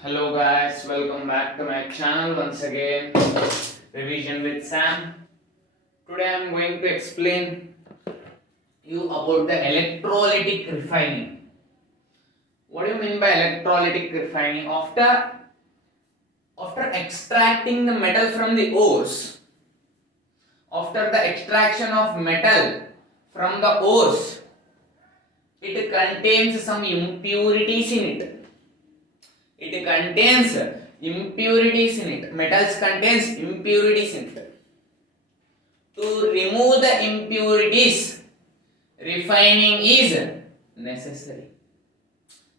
Hello guys, welcome back to my channel once again. Revision with Sam. Today I am going to explain you about the electrolytic refining. What do you mean by electrolytic refining? After extracting the metal from the ores, after the extraction of metal from the ores, it contains some impurities in it. It contains impurities in it. Metals contains impurities in it. To remove the impurities, refining is necessary.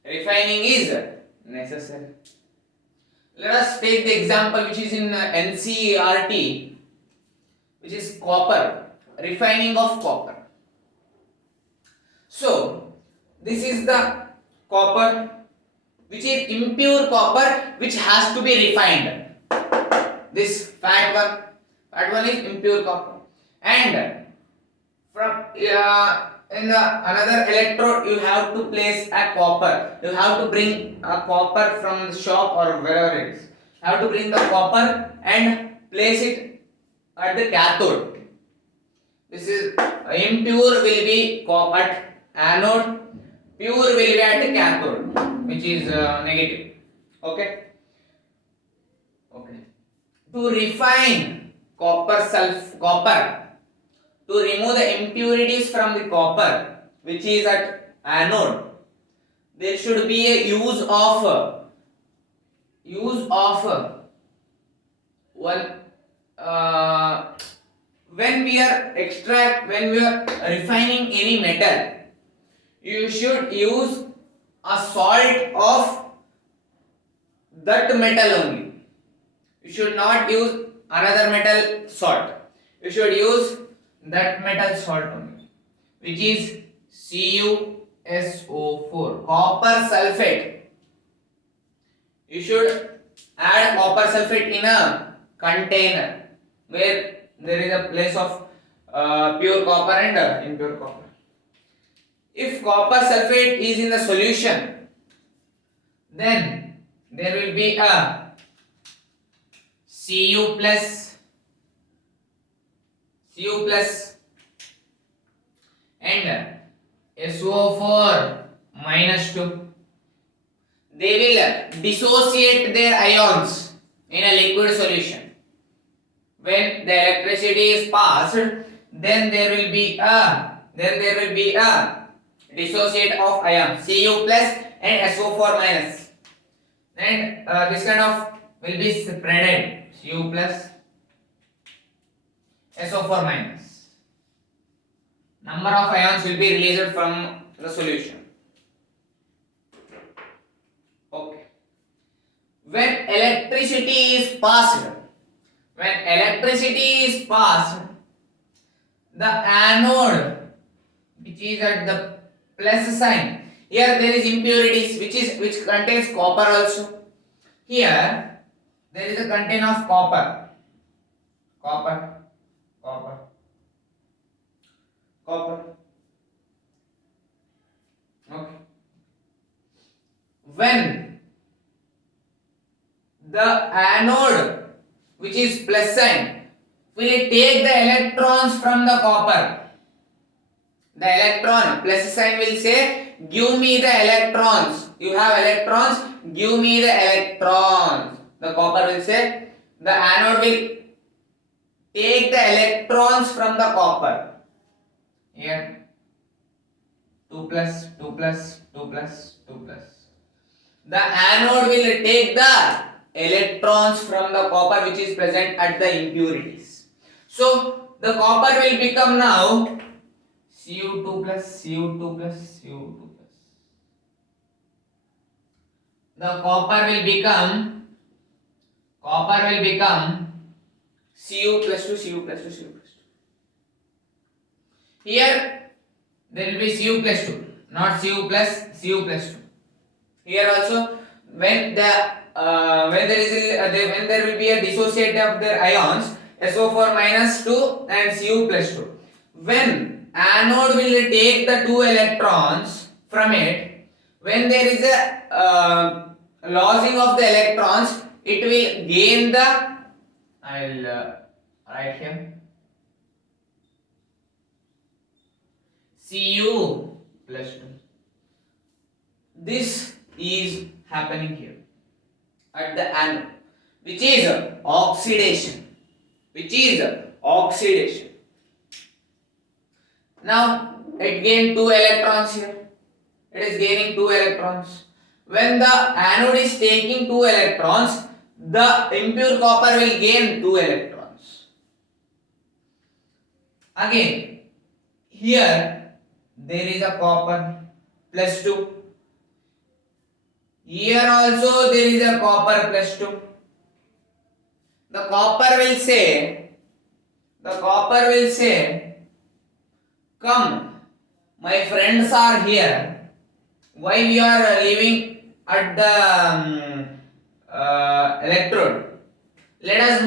Refining is necessary. Let us take the example which is in ncert, which is copper. Refining of copper. So, this is the copper, which is impure copper, which has to be refined. This fat one is impure copper, and from in the another electrode you have to place a copper. You have to bring a copper from the shop or wherever it is. You have to bring the copper and place it at the cathode. This is impure will be at anode, pure will be at the cathode, which is negative. Okay. To refine copper, to remove the impurities from the copper, which is at anode, there should be a use of one when we are refining any metal, you should use a salt of that metal only. You should not use another metal salt. You should use that metal salt only, which is CuSO4, copper sulfate. You should add copper sulfate in a container where there is a place of pure copper and impure copper. If copper sulfate is in the solution, then there will be a Cu plus and SO4 minus 2. They will dissociate their ions in a liquid solution. When the electricity is passed, then there will be a dissociate of ions Cu plus and SO4 minus. And this kind of will be spreaded. Cu plus SO4 minus. Number of ions will be released from the solution. Okay. When electricity is passed, the anode, which is at the plus sign, here there is impurities which contains copper also. Here there is a content of copper. Okay. When the anode, which is plus sign, will take the electrons from the copper. The electron plus sign will say, give me the electrons. You have electrons, give me the electrons. The copper will say, the anode will take the electrons from the copper. Here 2 plus. The anode will take the electrons from the copper which is present at the impurities. So the copper will become now Cu2 plus. The copper will become Cu plus 2. Here there will be Cu plus 2, not Cu plus 2. Here also, when there will be a dissociate of their ions, SO4 minus 2 and Cu plus 2. When anode will take the 2 electrons from it, when there is a losing of the electrons, it will gain the, I'll write here, Cu plus 2. This is happening here at the anode, which is oxidation. Which is oxidation. Now it gained 2 electrons here. It is gaining 2 electrons. When the anode is taking 2 electrons, the impure copper will gain 2 electrons. Again, here there is a copper plus 2. Here also there is a copper plus 2. The copper will say, come, my friends are here. Why we are leaving at the electrode? Let us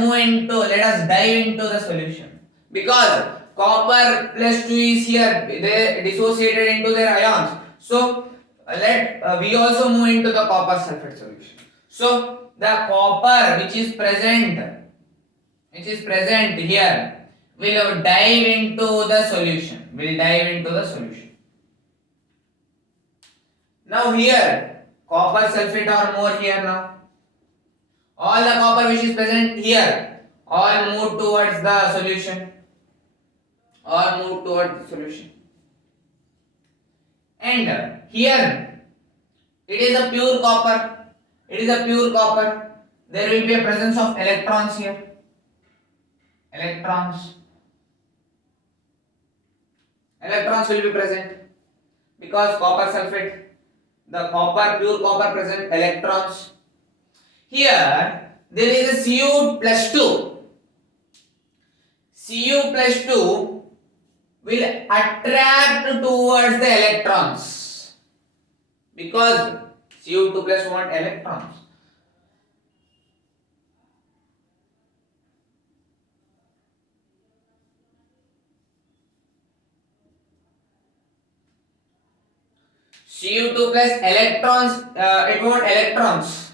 dive into the solution. Because copper plus 2 is here, they dissociated into their ions. So we also move into the copper sulfate solution. So the copper which is present here will dive into the solution. Now here copper sulfate are more here now. All the copper which is present here all move towards the solution. And here it is a pure copper. There will be a presence of electrons here. Electrons will be present because copper sulfate, the pure copper present electrons. Here there is a Cu plus 2. Cu plus 2 will attract towards the electrons because Cu2 plus want electrons. Cu2 plus electrons, it wants electrons.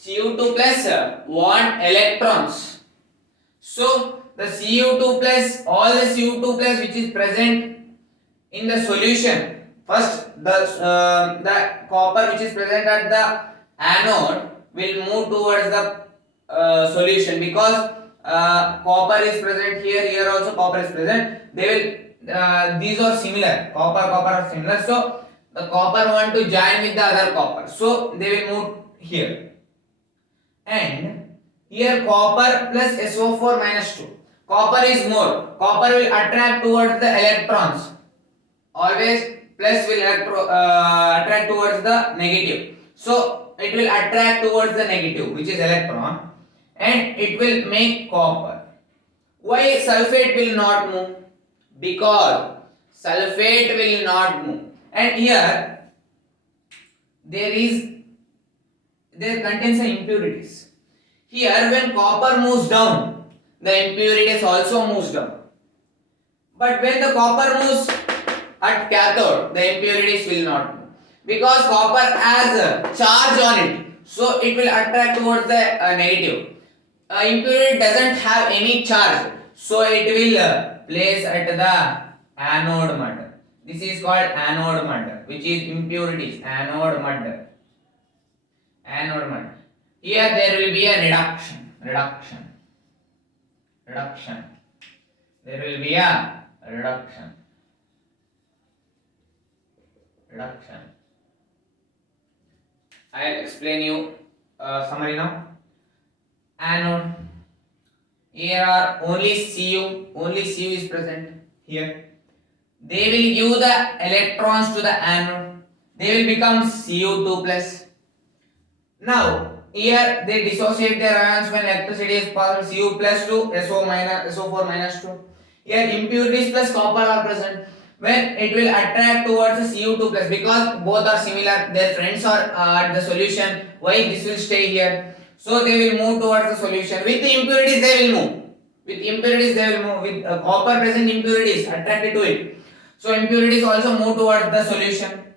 Cu2 plus want electrons. So the Cu2 plus, all the Cu2 plus which is present in the solution, first the copper which is present at the anode will move towards the solution because copper is present here also copper is present. They will these are similar, copper are similar, so the copper want to join with the other copper, so they will move here. And here copper plus SO4 minus 2, copper is more, copper will attract towards the electrons, always plus will attract towards the negative, so it will attract towards the negative which is electron, and it will make copper. Why sulfate will not move? Because sulfate will not move. And here there contains the impurities. Here when copper moves down, the impurities also moves down. But when the copper moves at cathode, the impurities will not move. Because copper has a charge on it, so it will attract towards the negative. Impurity doesn't have any charge, so it will place at the anode mud. This is called anode mud, which is impurities. Anode mud. Here there will be a reduction. There will be a reduction. I'll explain you summary now. Anode. Here are only Cu is present here. They will give the electrons to the anode. They will become Cu2 plus. Now here they dissociate their ions when electricity is passed. Cu plus 2, SO4 minus 2. Here impurities plus copper are present. When it will attract towards the Cu2 plus, because both are similar, their friends are at the solution. Why this will stay here? So they will move towards the solution. With the impurities they will move. With impurities they will move. With copper present, impurities attracted to it. So impurities also move towards the solution.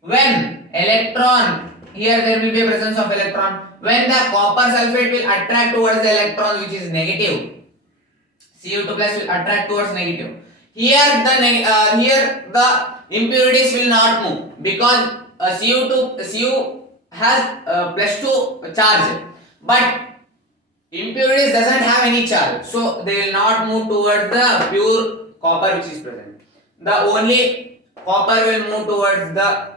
When electron, here there will be a presence of electron. When the copper sulfate will attract towards the electron which is negative, Cu2 plus will attract towards negative. Here the impurities will not move because Cu has plus 2 charge, but impurities doesn't have any charge, so they will not move towards the pure copper which is present. The only copper will move towards the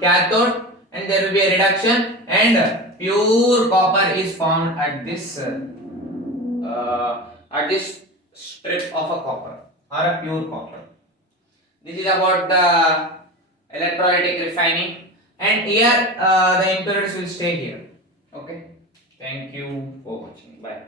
cathode, and there will be a reduction, and pure copper is formed at this strip of a copper or a pure copper. This is about the electrolytic refining, and here the impurities will stay here. Okay. Thank you for watching. Bye.